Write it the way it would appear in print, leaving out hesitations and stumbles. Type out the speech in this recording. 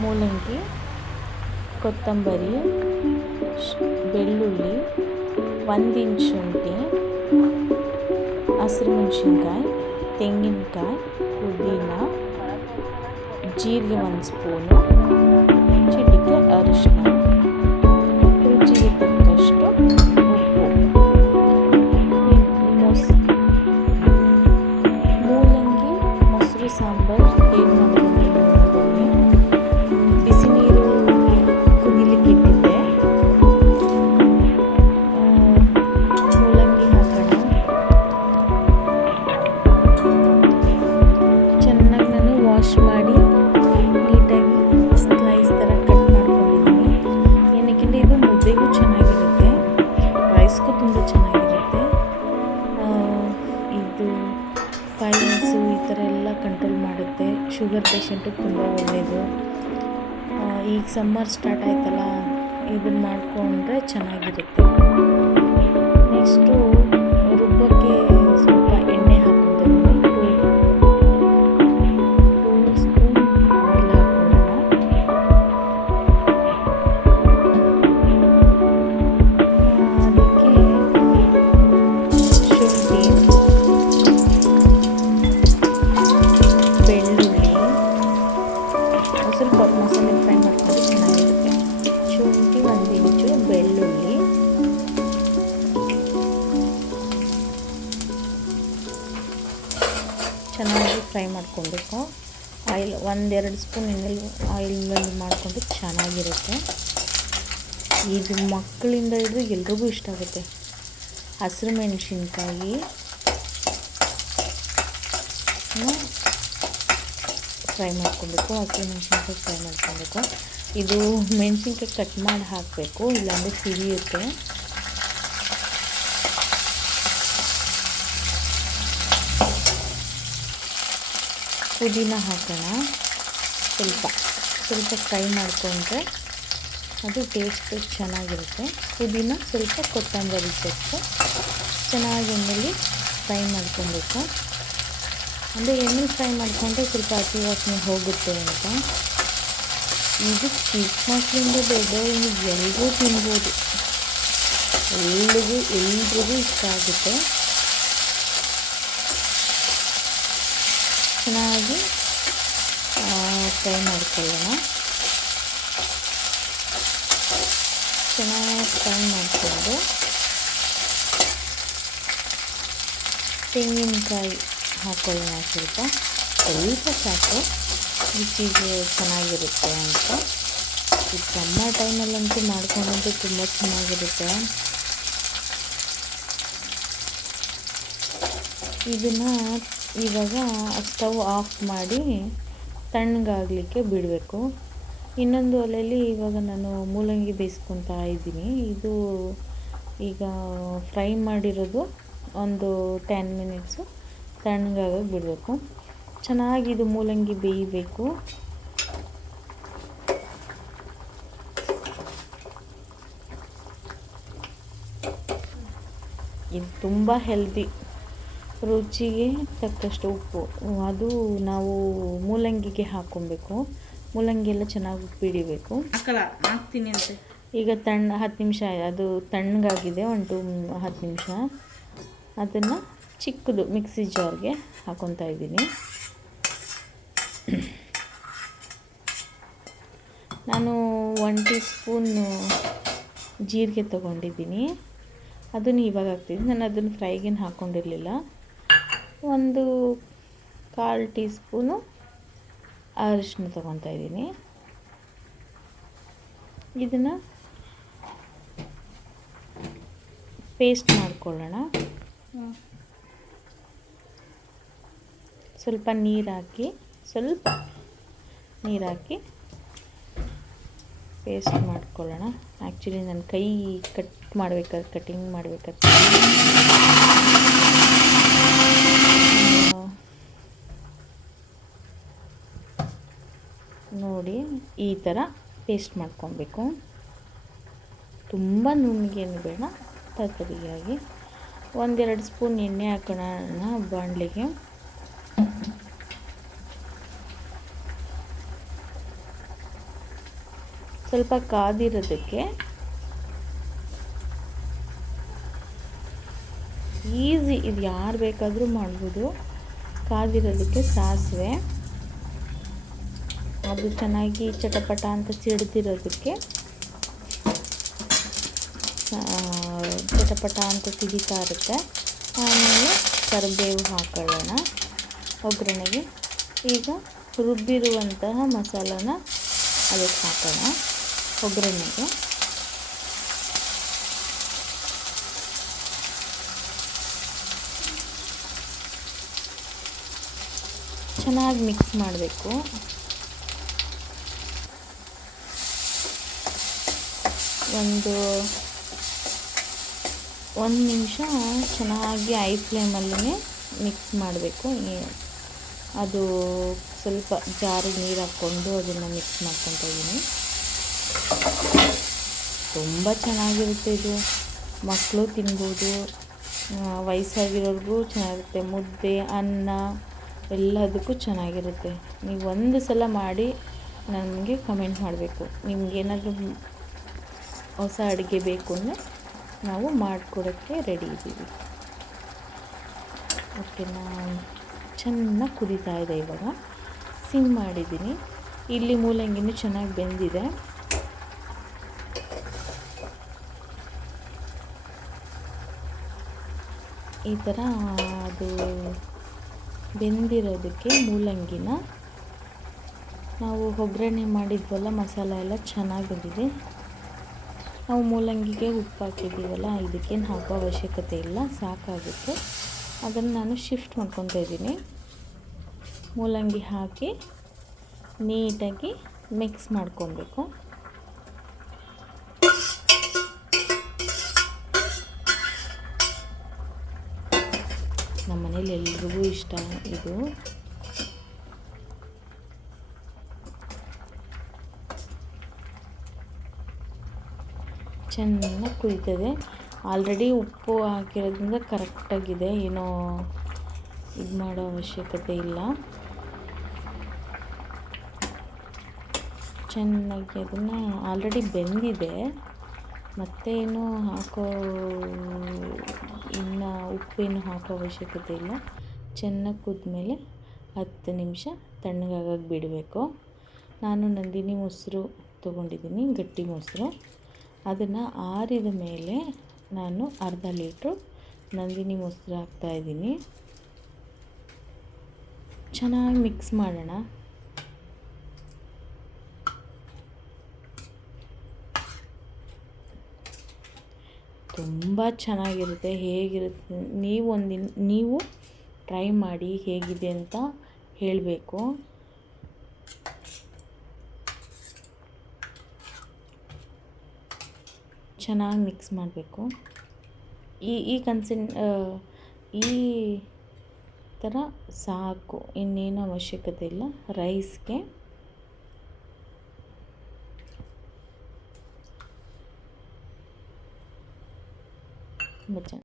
ಮೂಲಂಗಿ, ಕೊತ್ತಂಬರಿ, ಬೆಳ್ಳುಳ್ಳಿ, 1 ಇಂಚ್ ಶುಂಠಿ, ಹಸಿರು ಮೆಣಸಿನ್ಕಾಯಿ, ತೆಂಗಿನಕಾಯಿ, ಪುದೀನ, ಜೀರಿಗೆ 1 ಸ್ಪೂನು, ಚಿಟಿಕೆ ಅರಿಶಿನ, ರುಚಿಗೆ ತಕ್ಕಷ್ಟು ಉಪ್ಪು. ಮೂಲಂಗಿ ಮೊಸರು ಸಾಂಬಾರು ಹೇಗೆ ಮಾಡೋದು ನೋಡೋಣ. ಬಿಸಿ ನೀರು ಕುದಿಲಿಕ್ಕೆ ಇಟ್ಟಿದ್ದೆ. ಮೂಲಂಗಿ ಹಾಕೋಣ. ಚೆನ್ನಾಗಿ ನಾನು ವಾಶ್ ಮಾಡಿ ನೀಟಾಗಿ ಸ್ಲೈಸ್ ಥರ ಕಟ್ ಮಾಡ್ಕೊಂಡಿದ್ದೀನಿ. ಏನಕ್ಕೆಂದರೆ ಇದು ಮುದ್ದೆಗೂ ಚೆನ್ನಾಗಿರುತ್ತೆ, ರೈಸ್ಗೂ ತುಂಬ ಚೆನ್ನಾಗಿರುತ್ತೆ. ಇದು ಫೈಲ್ಸು ಈ ಥರ ಎಲ್ಲ ಕಂಟ್ರೋಲ್ ಮಾಡುತ್ತೆ. ಶುಗರ್ ಪೇಷಂಟಿಗೆ ತುಂಬ ಒಳ್ಳೆಯದು. ಈಗ ಸಮ್ಮರ್ ಸ್ಟಾರ್ಟ್ ಆಯ್ತಲ್ಲ, ಇದನ್ನು ಮಾಡಿಕೊಂಡ್ರೆ ಚೆನ್ನಾಗಿರುತ್ತೆ. ನೆಕ್ಸ್ಟು ರುಬ್ಬಕ್ಕೆ ಸ್ವಲ್ಪ ಎಣ್ಣೆ ಹಾಕ್ಕೊತೀನಿ. 2 ಸ್ಪೂನ್ ಆಯಿಲ್ ಹಾಕ್ಕೊಳ್ಳೋಣ. ಅದಕ್ಕೆ ಶುಂಠಿ, ಬೆಳ್ಳುಳ್ಳಿ ಸ್ವಲ್ಪ ಮಸಾಲೆ ಫ್ರೈ ಮಾಡ್ಕೊಂಡು ಚೆನ್ನಾಗಿರುತ್ತೆ. ಶುಂಠಿ 1 ಇಂಚು, ಬೆಳ್ಳುಳ್ಳಿ, ಚೆನ್ನಾಗಿ ಫ್ರೈ ಮಾಡ್ಕೊಬೇಕು. ಆಯಿಲ್ 1-2 ಸ್ಪೂನ್ ಎಣ್ಣೆಲಿ ಆಯಿಲಲ್ಲಿ ಮಾಡಿಕೊಂಡು ಚೆನ್ನಾಗಿರುತ್ತೆ. ಇದು ಮಕ್ಕಳಿಂದ ಹಿಡಿದು ಎಲ್ರಿಗೂ ಇಷ್ಟ ಆಗುತ್ತೆ. ಹಸಿರು ಮೆಣಸಿನ್ಕಾಯಿ ಫ್ರೈ ಮಾಡ್ಕೊಬೇಕು. ಹಸಿರು ಮೆಣಸಿನ್ಕಾಯಿ ಫ್ರೈ ಮಾಡ್ಕೊಬೇಕು. ಇದು ಮೆಣಸಿನ್ಕಾಯಿ ಕಟ್ ಮಾಡಿ ಹಾಕಬೇಕು, ಇಲ್ಲಾಂದರೆ ಸಿಡಿಯುತ್ತೆ. ಪುದೀನ ಹಾಕೋಣ. ಸ್ವಲ್ಪ ಫ್ರೈ ಮಾಡಿಕೊಂಡ್ರೆ ಅದು ಟೇಸ್ಟ್ ಚೆನ್ನಾಗಿರುತ್ತೆ. ಪುದೀನ, ಸ್ವಲ್ಪ ಕೊತ್ತಂಬರಿ ಸೊಪ್ಪು ಚೆನ್ನಾಗಿ ಎಣ್ಣೆಲಿ ಫ್ರೈ ಮಾಡ್ಕೊಬೇಕು. ಅಂದರೆ ಎಣ್ಣೆ ಫ್ರೈ ಮಾಡಿಕೊಂಡ್ರೆ ಸ್ವಲ್ಪ ಹಸಿ ವಾಸನೆ ಹೋಗುತ್ತೆ ಅಂತ. ಇದು ಚಿಕ್ಕ ಮಕ್ಕಳಿಂದ ದೊಡ್ಡವರಿಂದ ಎಲ್ರಿಗೂ ತಿನ್ಬೋದು, ಎಲ್ರಿಗೂ ಇಷ್ಟ ಆಗುತ್ತೆ. ಚೆನ್ನಾಗಿ ಫ್ರೈ ಮಾಡ್ಕೊಳ್ಳೋಣ. ಚೆನ್ನಾಗಿ ಫ್ರೈ ಮಾಡಿಕೊಂಡು ತೆಂಗಿನಕಾಯಿ ಹಾಕ್ಕೊಳ್ಳೋಣ. ಸ್ವಲ್ಪ ಸಾಕು, ರುಚಿಗೆ ಚೆನ್ನಾಗಿರುತ್ತೆ ಅಂತ. ಈ ಸಮ್ಮರ್ ಟೈಮಲ್ಲಂತೂ ಮಾಡ್ಕೊಂಡಂತೂ ತುಂಬ ಚೆನ್ನಾಗಿರುತ್ತೆ. ಇದನ್ನು ಇವಾಗ ಸ್ಟವ್ ಆಫ್ ಮಾಡಿ ತಣ್ಣಗಾಗಲಿಕ್ಕೆ ಬಿಡಬೇಕು. ಇನ್ನೊಂದು ಒಲೆಯಲ್ಲಿ ಇವಾಗ ನಾನು ಮೂಲಂಗಿ ಬೇಯಿಸ್ಕೊತಾ ಇದ್ದೀನಿ. ಇದು ಈಗ ಫ್ರೈ ಮಾಡಿರೋದು ಒಂದು 10 ಮಿನಿಟ್ಸು ತಣ್ಣಗಾಗಕ್ಕೆ ಬಿಡಬೇಕು. ಚೆನ್ನಾಗಿ ಇದು ಮೂಲಂಗಿ ಬೇಯಬೇಕು. ಇದು ತುಂಬ ಹೆಲ್ದಿ. ರುಚಿಗೆ ತಕ್ಕಷ್ಟು ಉಪ್ಪು, ಅದು ನಾವು ಮೂಲಂಗಿಗೆ ಹಾಕ್ಕೊಬೇಕು. ಮೂಲಂಗಿ ಎಲ್ಲ ಚೆನ್ನಾಗಿ ಉಪ್ಪು ಹಿಡಿಬೇಕು. ಹಾಕ್ತೀನಿ ಅಂತ ಈಗ 10 ನಿಮಿಷ ಅದು ತಣ್ಣಗಾಗಿದೆ. 10 ನಿಮಿಷ ಅದನ್ನು ಚಿಕ್ಕದು ಮಿಕ್ಸಿ ಜಾರ್ಗೆ ಹಾಕ್ಕೊತಾ ಇದ್ದೀನಿ. ನಾನು 1 ಟೀ ಸ್ಪೂನ್ ಜೀರಿಗೆ ತೊಗೊಂಡಿದ್ದೀನಿ, ಅದನ್ನು ಇವಾಗ ಹಾಕ್ತಿದ್ದೀನಿ. ನಾನು ಅದನ್ನು ಫ್ರೈಗೇನು ಹಾಕ್ಕೊಂಡಿರಲಿಲ್ಲ. 1/4 ಟೀ ಸ್ಪೂನು ಅರಿಶಿನ ತೊಗೊತಾ ಇದ್ದೀನಿ. ಇದನ್ನು ಪೇಸ್ಟ್ ಮಾಡ್ಕೊಳ್ಳೋಣ. ಸ್ವಲ್ಪ ನೀರು ಹಾಕಿ ಪೇಸ್ಟ್ ಮಾಡ್ಕೊಳ್ಳೋಣ. ಆ್ಯಕ್ಚುಲಿ ನನ್ನ ಕೈ ಕಟಿಂಗ್ ಮಾಡಬೇಕಾದ್ರೆ ನೋಡಿ ಈ ಥರ ಪೇಸ್ಟ್ ಮಾಡ್ಕೊಬೇಕು. ತುಂಬ ನುಣ್ಣಗೇನು ಬೇಡ, ತರಿಯಾಗಿ. 1-2 ಸ್ಪೂನ್ ಎಣ್ಣೆ ಹಾಕೋಣ ಬಾಣಲಿಗೆ. ಸ್ವಲ್ಪ ಕಾದಿರೋದಕ್ಕೆ ಈಸಿ, ಇದು ಯಾರು ಬೇಕಾದರೂ ಮಾಡ್ಬೋದು. ಕಾದಿರೋದಕ್ಕೆ ಸಾಸಿವೆ, ಅದು ಚೆನ್ನಾಗಿ ಚಟಪಟ ಅಂತ ಸಿಡ್ದಿರೋದಕ್ಕೆ ಚಟಪಟ ಅಂತ ಸಿಡಿತಾ ಇರುತ್ತೆ. ಆಮೇಲೆ ಕರಿಬೇವು ಹಾಕೊಳ್ಳೋಣ ಒಗ್ಗರಣೆಗೆ. ಈಗ ರುಬ್ಬಿರುವಂತಹ ಮಸಾಲಾನ ಅದಕ್ಕೆ ಹಾಕೋಣ ಒಗ್ಗರಣೆಗೆ. ಚೆನ್ನಾಗಿ ಮಿಕ್ಸ್ ಮಾಡಬೇಕು. ಒಂದು ನಿಮಿಷ ಚೆನ್ನಾಗಿ ಐ ಫ್ಲೇಮಲ್ಲೇ ಮಿಕ್ಸ್ ಮಾಡಬೇಕು. ಅದು ಸ್ವಲ್ಪ ಜಾರಿಗೆ ನೀರು ಹಾಕ್ಕೊಂಡು ಅದನ್ನು ಮಿಕ್ಸ್ ಮಾಡ್ಕೊತಾ ಇದ್ದೀನಿ. ತುಂಬ ಚೆನ್ನಾಗಿರುತ್ತೆ ಇದು, ಮಕ್ಕಳು ತಿನ್ಬೋದು, ವಯಸ್ಸಾಗಿರೋರಿಗೂ ಚೆನ್ನಾಗಿರುತ್ತೆ. ಮುದ್ದೆ, ಅನ್ನ ಎಲ್ಲದಕ್ಕೂ ಚೆನ್ನಾಗಿರುತ್ತೆ. ನೀವು ಒಂದು ಸಲ ಮಾಡಿ ನನಗೆ ಕಮೆಂಟ್ ಮಾಡಬೇಕು. ನಿಮಗೇನಾದರೂ ಹೊಸ ಅಡುಗೆ ಬೇಕು ಅಂದರೆ ನಾವು ಮಾಡಿಕೊಡೋಕ್ಕೆ ರೆಡಿ ಇದ್ದೀವಿ. ಓಕೆನಾ? ಚೆನ್ನಾಗಿ ಕುದೀತಾ ಇದೆ. ಇವಾಗ ಸಿಮ್ ಮಾಡಿದ್ದೀನಿ. ಇಲ್ಲಿ ಮೂಲಂಗಿನೂ ಚೆನ್ನಾಗಿ ಬೆಂದಿದೆ. ಈ ಥರ ಅದು ಬೆಂದಿರೋದಕ್ಕೆ ಮೂಲಂಗಿನ ನಾವು ಒಗ್ಗರಣೆ ಮಾಡಿದ್ವಲ್ಲ, ಮಸಾಲ ಎಲ್ಲ ಚೆನ್ನಾಗಿ ಬೆಂದಿದೆ. ನಾವು ಮೂಲಂಗಿಗೆ ಉಪ್ಪು ಹಾಕಿದ್ದೀವಲ್ಲ, ಇದಕ್ಕೇನು ಹಾಕೋ ಅವಶ್ಯಕತೆ ಇಲ್ಲ, ಸಾಕಾಗುತ್ತೆ. ಅದನ್ನು ನಾನು ಶಿಫ್ಟ್ ಮಾಡ್ಕೊತಾ ಇದ್ದೀನಿ. ಮೂಲಂಗಿ ಹಾಕಿ ನೀಟಾಗಿ ಮಿಕ್ಸ್ ಮಾಡ್ಕೊಬೇಕು. ನಮ್ಮ ಮನೇಲಿ ಎಲ್ರಿಗೂ ಇಷ್ಟ ಇದು. ಚೆನ್ನಾಗಿ ಕುದೀತದೆ. ಆಲ್ರೆಡಿ ಉಪ್ಪು ಹಾಕಿರೋದ್ರಿಂದ ಕರೆಕ್ಟಾಗಿದೆ, ಏನೋ ಇದು ಮಾಡೋ ಅವಶ್ಯಕತೆ ಇಲ್ಲ. ಚೆನ್ನಾಗಿ ಅದನ್ನು ಆಲ್ರೆಡಿ ಬೆಂದಿದೆ, ಮತ್ತೇನು ಇನ್ನು ಉಪ್ಪೇನು ಹಾಕೋ ಅವಶ್ಯಕತೆ ಇಲ್ಲ. ಚೆನ್ನಾಗಿ ಕುದ್ಮೇಲೆ 10 ನಿಮಿಷ ತಣ್ಣಗಾಗಕ್ಕೆ ಬಿಡಬೇಕು. ನಾನು ನಂದಿನಿ ಮೊಸರು ತೊಗೊಂಡಿದ್ದೀನಿ, ಗಟ್ಟಿ ಮೊಸರು. ಅದನ್ನು ಆರಿದ ಮೇಲೆ ನಾನು ಅರ್ಧ ಲೀಟ್ರು ನಂದಿನಿ ಮೊಸರು ಹಾಕ್ತಾಯಿದ್ದೀನಿ. ಚೆನ್ನಾಗಿ ಮಿಕ್ಸ್ ಮಾಡೋಣ. ತುಂಬ ಚೆನ್ನಾಗಿರುತ್ತೆ. ಹೇಗಿರುತ್ತೆ ನೀವು ಟ್ರೈ ಮಾಡಿ ಹೇಗಿದೆ ಅಂತ ಹೇಳಬೇಕು. ಚೆನ್ನಾಗಿ ಮಿಕ್ಸ್ ಮಾಡಬೇಕು. ಈ ಥರ ಸಾಕು, ಇನ್ನೇನು ಅವಶ್ಯಕತೆ ಇಲ್ಲ. ರೈಸ್ಗೆ ತುಂಬ